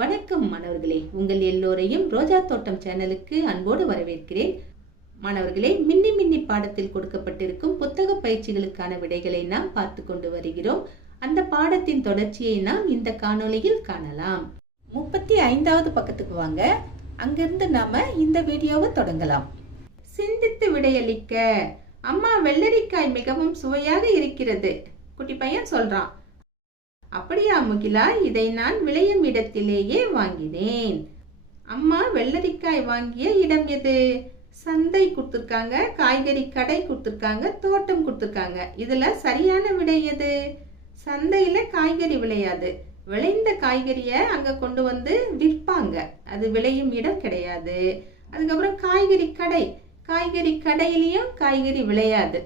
வணக்கம் மாணவர்களே, உங்கள் எல்லோரையும் ரோஜா தோட்டம் சேனலுக்கு அன்போடு வரவேற்கிறேன். மாணவர்களே, மின்னி மின்னி பாடத்தில் கொடுக்கப்பட்டிருக்கும் புத்தக பயிற்சிகளுக்கான விடைகளை நாம் பார்த்து கொண்டு வருகிறோம். அந்த பாடத்தின் தொடர்ச்சியை நாம் இந்த காணொளியில் காணலாம். 35வது பக்கத்துக்கு வாங்க. அங்கிருந்து நாம இந்த வீடியோவை தொடங்கலாம். சிந்தித்து விடையளிக்க. அம்மா, வெள்ளரிக்காய் மிகவும் சுவையாக இருக்கிறது. குட்டி பையன் சொல்றான். அப்படியா முகிலா, இதை நான் விளையும் இடத்திலேயே வாங்கினேன். அம்மா, வெள்ளரிக்காய் வாங்கிய இடம் எது? சந்தை கொடுத்துருக்காங்க, காய்கறி கடை கொடுத்துருக்காங்க, தோட்டம் கொடுத்துருக்காங்க. இதுல சரியான விடை எது? சந்தையில காய்கறி விளையாது. விளைந்த காய்கறிய அங்க கொண்டு வந்து விற்பாங்க. அது விளையும் இடம் கிடையாது. அதுக்கப்புறம் காய்கறி கடை. காய்கறி கடையிலயும் காய்கறி விளையாது.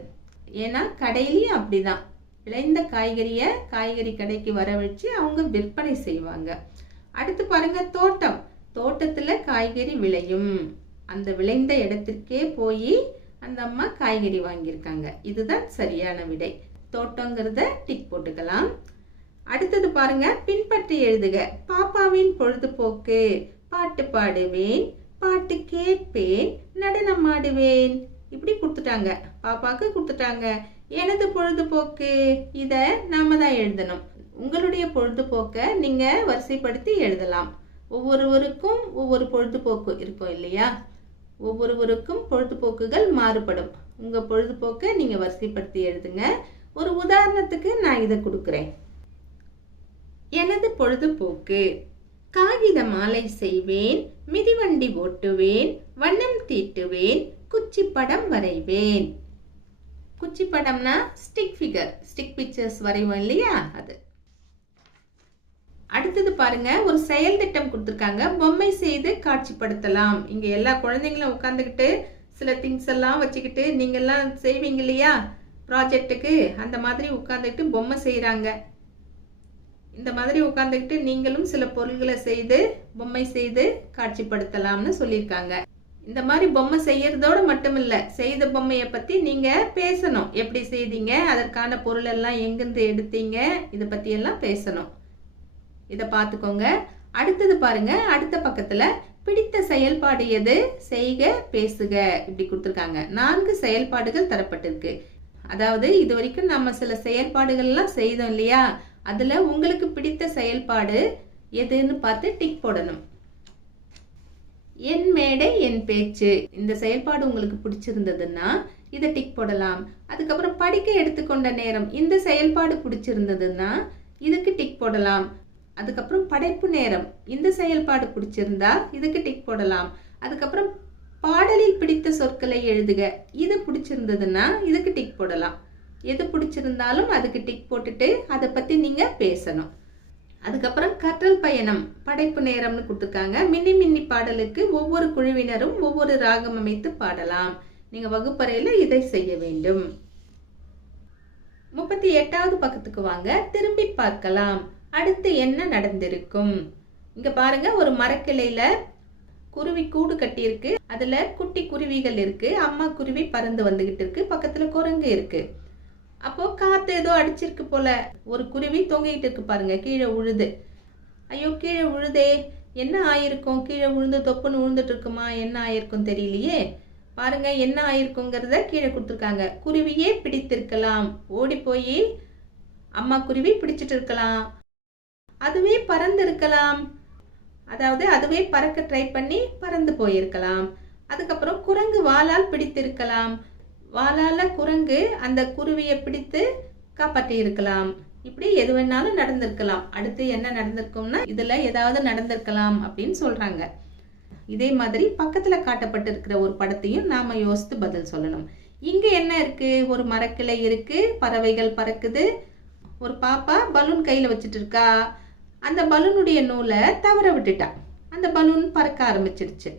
ஏன்னா கடையிலயும் அப்படிதான், விளைந்த காய்கறிய காய்கறி கடைக்கு வர வச்சு அவங்க விற்பனை செய்வாங்க. அடுத்து பாருங்க, தோட்டம். தோட்டத்துல காய்கறி விளையும். அந்த விளைந்த இடத்திற்கே போய் அந்த அம்மா காய்கறி வாங்கியிருக்காங்க. இதுதான் சரியான விடை. தோட்டங்கிறத டிக் போட்டுக்கலாம். அடுத்தது பாருங்க, பின்பற்றி எழுதுக. பாப்பாவின் பொழுதுபோக்கு. பாட்டு பாடுவேன், பாட்டு கேட்பேன், நடனம் ஆடுவேன். இப்படி கொடுத்துட்டாங்க. பாப்பாக்கு கொடுத்துட்டாங்க. எனது பொழுதுபோக்கு, இத நாம தான் எழுதணும். உங்களுடைய பொழுதுபோக்க நீங்க வரிசைப்படுத்தி எழுதலாம். ஒவ்வொருவருக்கும் ஒவ்வொரு பொழுதுபோக்கு இருக்கும் இல்லையா? ஒவ்வொருவருக்கும் பொழுதுபோக்குகள் மாறுபடும். உங்க பொழுதுபோக்க நீங்க வரிசைப்படுத்தி எழுதுங்க. ஒரு உதாரணத்துக்கு நான் இதை கொடுக்கிறேன். எனது பொழுதுபோக்கு: காகித மாலை செய்வேன், மிதிவண்டி ஓட்டுவேன், வண்ணம் தீட்டுவேன், குச்சி படம் வரைவேன். குச்சி படம்னா ஸ்டிக் ஃபிகர், ஸ்டிக் பிக்சர்ஸ் வரைவோம் இல்லையா, அது. அடுத்தது பாருங்க, ஒரு செயல் திட்டம் கொடுத்துருக்காங்க. பொம்மை செய்து காட்சிப்படுத்தலாம். இங்க எல்லா குழந்தைங்களும் உட்காந்துக்கிட்டு சில திங்ஸ் எல்லாம் வச்சுக்கிட்டு நீங்க எல்லாம் செய்வீங்க இல்லையா ப்ராஜெக்டுக்கு, அந்த மாதிரி உட்காந்துக்கிட்டு பொம்மை செய்யறாங்க. இந்த மாதிரி உட்காந்துக்கிட்டு நீங்களும் சில பொருள்களை செய்து பொம்மை செய்து காட்சிப்படுத்தலாம்னு சொல்லியிருக்காங்க. இந்த மாதிரி பொம்மை செய்யறதோட மட்டும் இல்ல, செய்த பொம்மைய பத்தி நீங்க பேசணும். எப்படி செய்தீங்க, அதற்கான பொருள் எல்லாம் எங்கிருந்து எடுத்தீங்க, இத பத்தி எல்லாம் பேசணும். இத பாத்துக்கோங்க. அடுத்தது பாருங்க, அடுத்த பக்கத்துல பிடித்த செயல்பாடு எது? செய்க, பேசுக, இப்படி கொடுத்துருக்காங்க. 4 செயல்பாடுகள் தரப்பட்டிருக்கு. அதாவது இது வரைக்கும் நம்ம சில செயல்பாடுகள் எல்லாம் செய்தோம் இல்லையா, அதுல உங்களுக்கு பிடித்த செயல்பாடு எதுன்னு பார்த்து டிக் போடணும். என் மேடை என் பேச்சு, இந்த செயல்பாடு உங்களுக்கு பிடிச்சிருந்ததுன்னா இதை டிக் போடலாம். அதுக்கப்புறம் படிக்க எடுத்துக்கொண்ட நேரம், இந்த செயல்பாடு பிடிச்சிருந்ததுன்னா இதுக்கு டிக் போடலாம். அதுக்கப்புறம் படைப்பு நேரம், இந்த செயல்பாடு பிடிச்சிருந்தா இதுக்கு டிக் போடலாம். அதுக்கப்புறம் பாடலில் பிடித்த சொற்களை எழுதுக, இது பிடிச்சிருந்ததுன்னா இதுக்கு டிக் போடலாம். எது பிடிச்சிருந்தாலும் அதுக்கு டிக் போட்டுட்டு அதை பத்தி நீங்க பேசணும். அதுக்கப்புறம் கற்றல் பயணம், படைப்பு நேரம்னு கொடுத்துருக்காங்க. மின்னி மின்னி பாடலுக்கு ஒவ்வொரு குழுவினரும் ஒவ்வொரு ராகம் அமைத்து பாடலாம். நீங்க வகுப்பறையில இதை செய்ய வேண்டும். 38வது பக்கத்துக்கு வாங்க. திரும்பி பார்க்கலாம். அடுத்து என்ன நடந்திருக்கும்? இங்க பாருங்க, ஒரு மரக்கிளையில குருவி கூடு கட்டி இருக்கு. அதுல குட்டி குருவிகள் இருக்கு. அம்மா குருவி பறந்து வந்துகிட்டு இருக்கு. பக்கத்துல குரங்கு இருக்கு. அப்போ காத்து ஏதோ அடிச்சிருக்கு போல. ஒரு குருவி தொங்கிட்டு இருக்கு பாருங்க, கீழே உழுது. ஐயோ, கீழே உழுதே, என்ன ஆயிருக்கும்? கீழே விழுந்து தொப்புன்னு விழுந்துட்டு இருக்குமா, என்ன ஆயிருக்கும் தெரியலையே. பாருங்க, என்ன ஆயிருக்குங்கிறத கீழே கொடுத்துருக்காங்க. குருவியே பிடித்திருக்கலாம். ஓடி போய் அம்மா குருவி பிடிச்சிட்டு இருக்கலாம். அதுவே பறந்து இருக்கலாம். அதாவது அதுவே பறக்க ட்ரை பண்ணி பறந்து போயிருக்கலாம். அதுக்கப்புறம் குரங்கு வாளால் பிடித்திருக்கலாம். வாளால குரங்கு அந்த குருவியை பிடித்து காப்பாற்றி இருக்கலாம். இப்படி எது வேணாலும் நடந்திருக்கலாம். அடுத்து என்ன நடந்திருக்கும்னா இதுல ஏதாவது நடந்திருக்கலாம் அப்படின்னு சொல்றாங்க. இதே மாதிரி பக்கத்துல காட்டப்பட்டிருக்கிற ஒரு படத்தையும் நாம யோசித்து பதில் சொல்லணும். இங்க என்ன இருக்கு? ஒரு மரக்கிளை இருக்கு, பறவைகள் பறக்குது, ஒரு பாப்பா பலூன் கையில வச்சுட்டு இருக்கா. அந்த பலூனுடைய நூலை தவற விட்டுட்டா. அந்த பலூன் பறக்க ஆரம்பிச்சிருச்சு.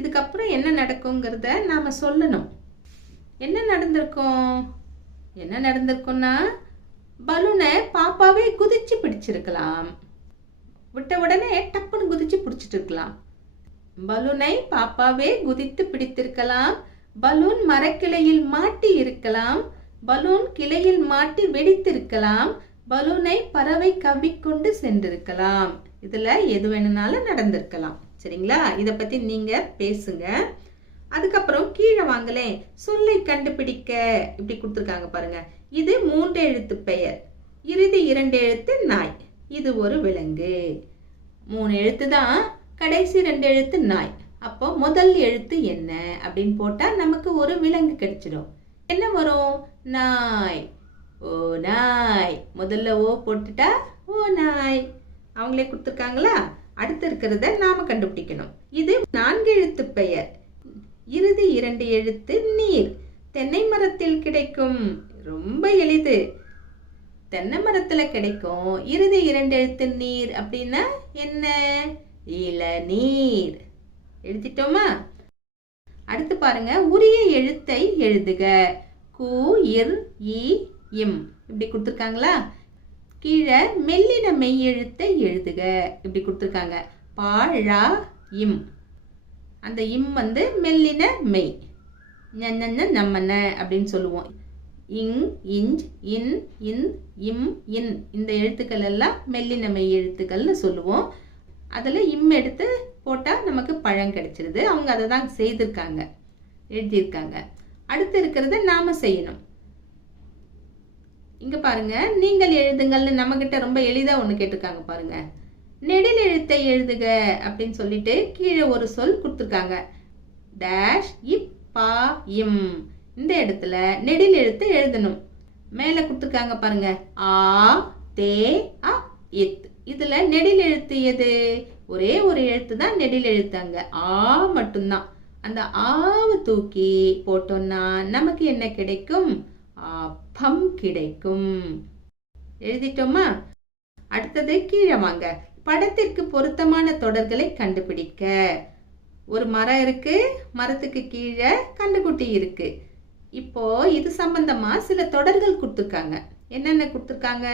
இதுக்கப்புறம் என்ன நடக்குங்கிறத நாம சொல்லணும். என்ன நடந்திருக்கும்? என்ன நடந்திருக்கும்னா பலூனை பாப்பாவே குதிச்சு பிடிச்சிருக்கலாம். விட்ட உடனே டப்புன்னு குதிச்சு பிடிச்சிட்டு இருக்கலாம். பலூனை பாப்பாவே குதித்து பிடித்திருக்கலாம். பலூன் மரக்கிளையில் மாட்டி இருக்கலாம். பலூன் கிளையில் மாட்டி வெடித்திருக்கலாம். பலூனை பறவை கவ்விக்கொண்டு சென்றிருக்கலாம். இதுல எது வேணும்னாலும் நடந்திருக்கலாம். சரிங்களா? இத பத்தி நீங்க பேசுங்க. அதுக்கப்புறம் கீழே வாங்களேன். சொல்லை கண்டுபிடிக்க இப்படி கொடுத்துருக்காங்க பாருங்க. இது 3 எழுத்து பெயர். இறுதி 2 எழுத்து நாய். இது ஒரு விலங்கு. 3 எழுத்து தான், கடைசி 2 எழுத்து நாய். அப்போ முதல் எழுத்து என்ன அப்படின்னு போட்டா நமக்கு ஒரு விலங்கு கிடைச்சிடும். என்ன வரும்? நாய். ஓ நாய். முதல்ல ஓ போட்டுட்டா ஓ நாய். அவங்களே கொடுத்துருக்காங்களா? அடுத்து இருக்கிறத நாம கண்டுபிடிக்கணும். இது 4 எழுத்து பெயர். இறுதி 2 எழுத்து நீர். தென்னை மரத்தில் கிடைக்கும். ரொம்ப எளிது. தென்னை மரத்துல கிடைக்கும். இறுதி 2 எழுத்து நீர் அப்படின்னா என்ன? இளநீர். எழுதிட்டோமா? அடுத்து பாருங்க. உரிய எழுத்தை எழுதுக. கு இர் இ இம் இப்படி கொடுத்துருக்காங்களா? கீழே மெல்லின மெய் எழுத்தை எழுதுக இப்படி கொடுத்துருக்காங்க. பா ழா இம். அந்த இம் வந்து மெல்லின மெய். நம்மன அப்படின்னு சொல்லுவோம். இங் இஞ்ச் இன் இன் இம் இன் இந்த எழுத்துக்கள் எல்லாம் மெல்லின மெய் எழுத்துக்கள்னு சொல்லுவோம். அதில் இம் எடுத்து போட்டால் நமக்கு பழம் கிடைச்சிருது. அவங்க அதை தான் செய்திருக்காங்க, எழுதியிருக்காங்க. அடுத்து இருக்கிறத நாம செய்யணும். இங்க பாருங்க, நீங்கள் எழுதுங்கள்னு நம்ம கிட்ட ரொம்ப எளிதா ஒண்ணு கேட்டிருக்காங்க பாருங்க. நெடில் எழுத்தை எழுதுக அப்படின்னு சொல்லிட்டு கீழே ஒரு சொல் கொடுத்துருக்காங்க. டேஷ் இப் பா இம். இந்த இடத்துல நெடில் எழுத்தை எழுதணும். மேல கொடுத்துருக்காங்க பாருங்க. ஆ தே அ இத். இதுல நெடில் எழுத்து எது? ஒரே ஒரு எழுத்து தான் நெடில் எழுத்தாங்க. ஆ மட்டும்தான். அந்த ஆவை தூக்கி போட்டோம்னா நமக்கு என்ன கிடைக்கும்? அப்பம் கிடைக்கும். எழுதிட்டோமா? அடுத்தது கீழே வாங்க. படத்திற்கு பொருத்தமான தொடர்களை கண்டுபிடிக்க. ஒரு மரம் இருக்கு, மரத்துக்கு கீழே கன்றுக்குட்டி இருக்கு. இப்போ இது சம்பந்தமா சில தொடர்கள் கொடுத்துருக்காங்க. என்னென்ன கொடுத்துருக்காங்க?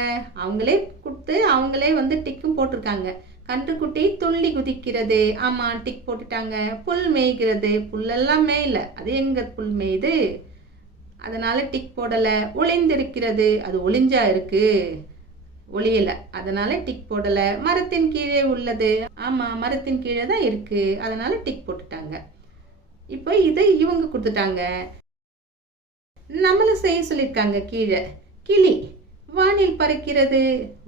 அவங்களே கொடுத்து அவங்களே வந்து டிக்கும் போட்டிருக்காங்க. கன்றுக்குட்டி துள்ளி குதிக்கிறது. ஆமா, டிக் போட்டுட்டாங்க. புல் மேய்கிறது. புல்லெல்லாம் மேயல, அது எங்க புல் மேயுது? அதனால டிக் போடல. ஒளிந்திருக்கிறது, அது ஒளிஞ்சா இருக்கு, ஒளியல, அதனால டிக் போடல. மரத்தின் கீழே உள்ளது. ஆமா, மரத்தின் கீழே தான் இருக்கு, அதனால டிக் போட்டுட்டாங்க. இப்போ இது இவங்க கொடுத்துட்டாங்க. நம்மள செய்ய சொல்லியிருக்காங்க. கீழே கிளி வானில் பறக்கிறது.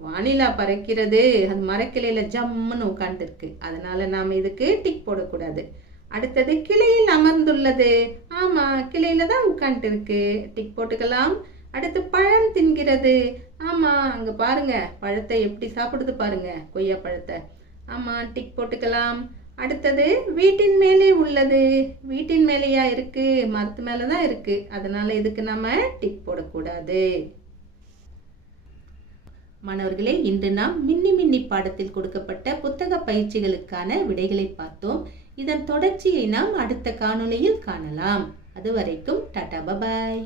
வானிலா பறக்கிறது, அது மரக்கிளையில ஜம்முன்னு உட்கார்ந்து இருக்கு, அதனால நாம இதுக்கு டிக் போடக்கூடாது. அடுத்தது கிளையில் அமர்ந்துள்ளது. ஆமா, கிளையில தான் உட்கார்ந்து இருக்கு, டிக் போட்டுக்கலாம். அடுத்து பழம் தின்கிறது. ஆமா, அங்க பாருங்க பழத்தை எப்படி சாப்பிடுது பாருங்க, கொய்யா பழத்தை. ஆமா, டிக் போட்டுக்கலாம். அடுத்தது வீட்டின் மேலே உள்ளது. வீட்டின் மேலேயா இருக்கு? மரத்து மேலதான் இருக்கு, அதனால இதுக்கு நம்ம டிக் போடக்கூடாது. மாணவர்களே, இன்று நாம் மின்னி மின்னி பாடத்தில் கொடுக்கப்பட்ட புத்தக பயிற்சிகளுக்கான விடைகளை பார்த்தோம். இதன் தொடர்ச்சியை நாம் அடுத்த காணொளியில் காணலாம். அதுவரைக்கும் டாடா, பபாய்.